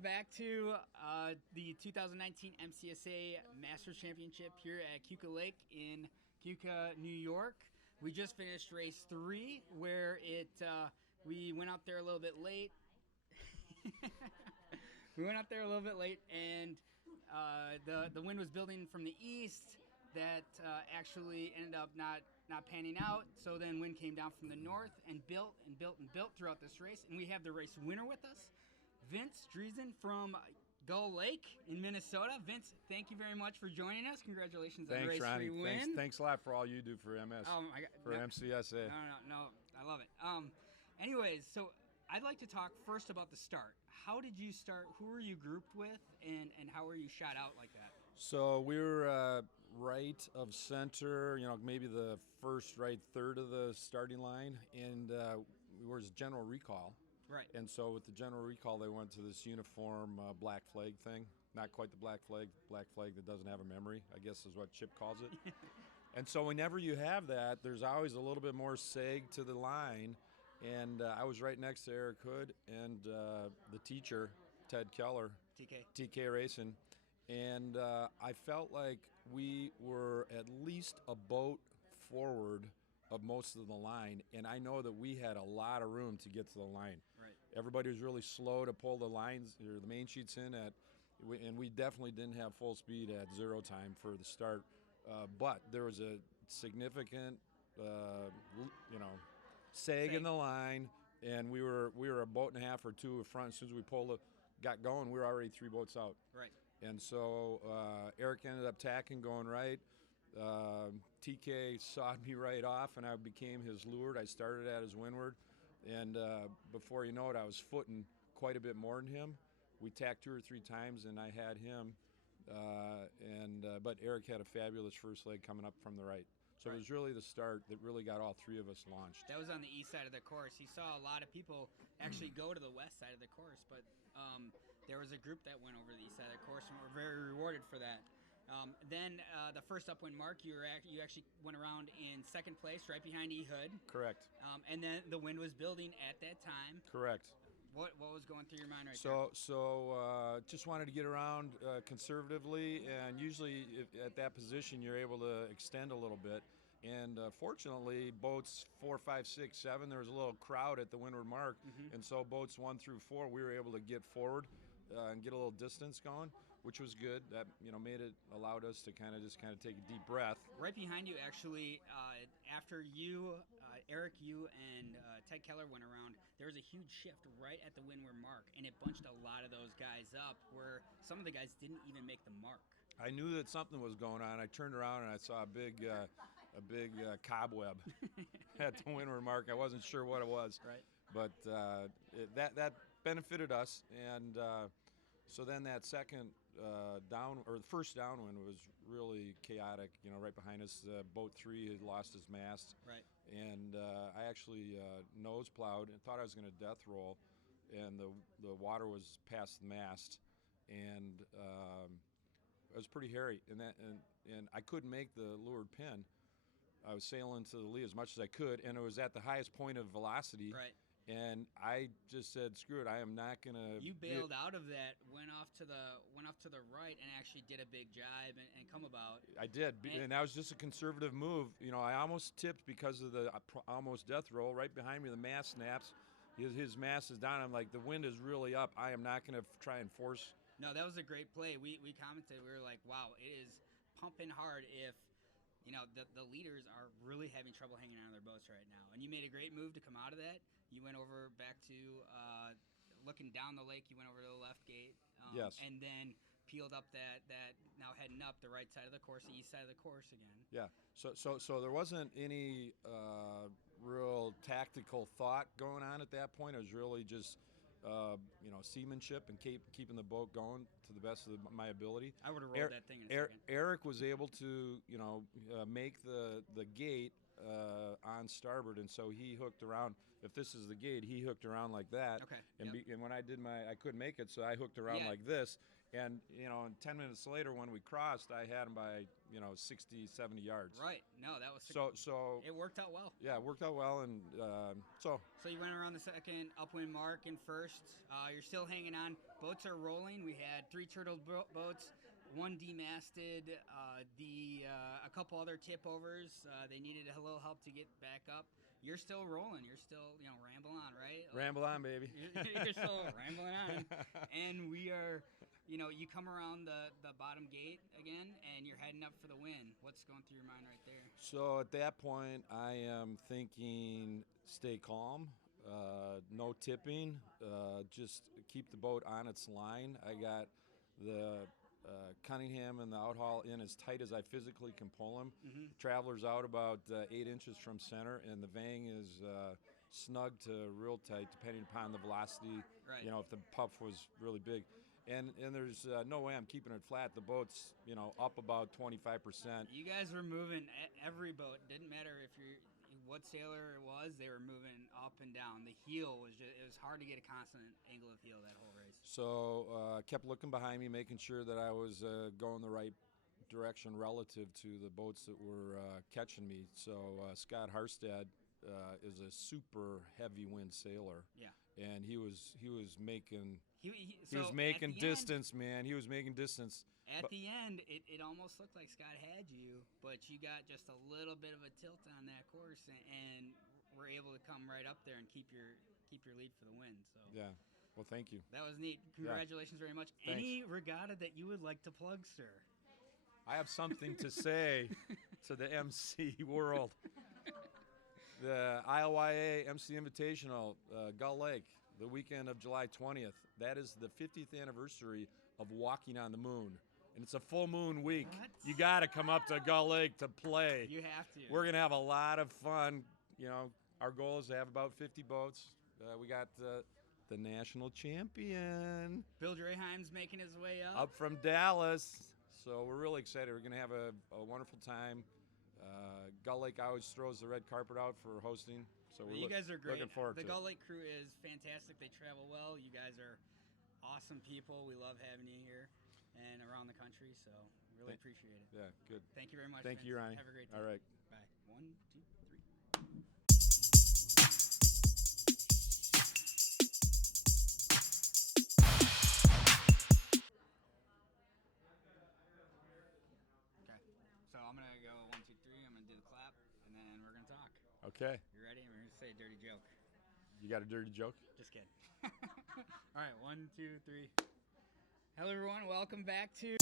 welcome back to the 2019 MCSA Masters Championship here at Gull Lake in Gull, New York. We just finished race 3, where we went out there a little bit late. And the wind was building from the east. That actually ended up not panning out. So then wind came down from the north and built throughout this race. And we have the race winner with us, Vince Driessen from Gull Lake in Minnesota. Vince, thank you very much for joining us. Congratulations on the race 3 win. Thanks a lot for all you do for MS. Oh my God. For MCSA. No, I love it. Anyways, so I'd like to talk first about the start. How did you start? Who were you grouped with, and how were you shot out like that? So we were right of center, maybe the first right third of the starting line, and we were general recall. Right. And so with the general recall, they went to this uniform black flag thing. Not quite the black flag that doesn't have a memory, I guess is what Chip calls it. And so whenever you have that, there's always a little bit more sag to the line. And I was right next to Eric Hood and the teacher, Ted Keller, TK Racing. And I felt like we were at least a boat forward of most of the line, and I know that we had a lot of room to get to the line. Right. Everybody was really slow to pull the lines or the main sheets in and we definitely didn't have full speed at 0 time for the start. But there was a significant, sag in the line, and we were a boat and a half or 2 in front. As soon as we got going, we were already 3 boats out. Right. And so Eric ended up tacking, going right. TK sawed me right off, and I became his leeward. I started at his windward, and before you know it, I was footing quite a bit more than him. We tacked 2 or 3 times, and I had him, but Eric had a fabulous first leg coming up from the right. So It was really the start that really got all 3 of us launched. That was on the east side of the course. He saw a lot of people actually go to the west side of the course, but there was a group that went over the east side of the course, and we're very rewarded for that. Then the first upwind mark, you actually went around in second place, right behind E. Hood. Correct. And then the wind was building at that time. Correct. What was going through your mind there? So just wanted to get around conservatively, and usually at that position you're able to extend a little bit. And fortunately, boats 4, 5, 6, 7, there was a little crowd at the windward mark, and so boats 1 through 4, we were able to get forward and get a little distance going, which was good. That allowed us to kind of take a deep breath. Right behind you, actually, after you, Eric, you, and Ted Keller went around, there was a huge shift right at the windward mark, and it bunched a lot of those guys up, where some of the guys didn't even make the mark. I knew that something was going on. I turned around and I saw a big cobweb at the windward mark. I wasn't sure what it was, right? But that benefited us, and so then that second the first downwind was really chaotic. Right behind us, boat 3 had lost his mast, right? And I actually nose plowed and thought I was going to death roll, and the water was past the mast, and it was pretty hairy, and I couldn't make the leeward pin. I was sailing to the lee as much as I could, and it was at the highest point of velocity. Right. And I just said, "Screw it! I am not gonna." You bailed out of that, went off to the right, and actually did a big jibe and come about. I did, and that was just a conservative move. I almost tipped because of the almost death roll. Right behind me, the mast snaps. His mast is down. I'm like, the wind is really up. I am not going to try and force. No, that was a great play. We commented. We were like, wow, it is pumping hard if, the leaders are really having trouble hanging on their boats right now. And you made a great move to come out of that. You went over back to looking down the lake. You went over to the left gate. Yes. And then peeled up that now heading up the right side of the course, the east side of the course again. Yeah. So there wasn't any real tactical thought going on at that point. It was really just seamanship and keeping the boat going to the best of my ability. I would have rolled that thing in a second. Eric was able to, make the gate on starboard, and so he hooked around. If this is the gate, he hooked around like that. Okay. And, Yep. and when I did I couldn't make it, so I hooked around like this. And, and 10 minutes later when we crossed, I had him by, 60, 70 yards. Right. No, that was So it worked out well. yeah, it worked out well, and So you went around the second upwind mark in first. You're still hanging on. Boats are rolling. We had 3 turtle boats, 1 demasted, a couple other tip overs. They needed a little help to get back up. You're still rolling. You're still, ramble on, right? Ramble on, baby. You're still rambling on. And we are, you come around the bottom gate again, and you're heading up for the win. What's going through your mind right there? So at that point, I am thinking stay calm, no tipping, just keep the boat on its line. I got the Cunningham and the outhaul in as tight as I physically can pull them. Mm-hmm. Traveler's out about 8 inches from center, and the vang is snug to real tight, depending upon the velocity. Right. If the puff was really big. And there's no way I'm keeping it flat. The boat's, up about 25%. You guys were moving every boat. Didn't matter what sailor it was, they were moving up and down. The heel was it was hard to get a constant angle of heel that whole race. So I kept looking behind me, making sure that I was going the right direction relative to the boats that were catching me. So Scott Harstad is a super heavy wind sailor. Yeah. And he was making so making distance, man. He was making distance. At the end, it almost looked like Scott had you, but you got just a little bit of a tilt on that course, and were able to come right up there and keep your lead for the win. So yeah, well, thank you. That was neat. Congratulations very much. Thanks. Any regatta that you would like to plug, sir? I have something to say to the MC world. The ILYA MC Invitational, Gull Lake, the weekend of July 20th. That is the 50th anniversary of Walking on the Moon. And it's a full moon week. What? You got to come up to Gull Lake to play. You have to. We're going to have a lot of fun. Our goal is to have about 50 boats. We got the national champion. Bill Draheim's making his way up. Up from Dallas. So we're really excited. We're going to have a wonderful time. Gull Lake always throws the red carpet out for hosting. So you guys are great. Looking forward the to Gull it. Lake crew is fantastic. They travel well. You guys are awesome people. We love having you here and around the country. So really appreciate it. Yeah, good. Thank you very much. Thank Vince. you, Ronnie. Have a great day. All right. Bye. 1, 2, 3. Okay. So I'm gonna go 1, 2, 3. I'm gonna do the clap, and then we're gonna talk. Okay. You ready? We're gonna say a dirty joke. You got a dirty joke? Just kidding. All right, 1, 2, 3. Hello, everyone. Welcome back to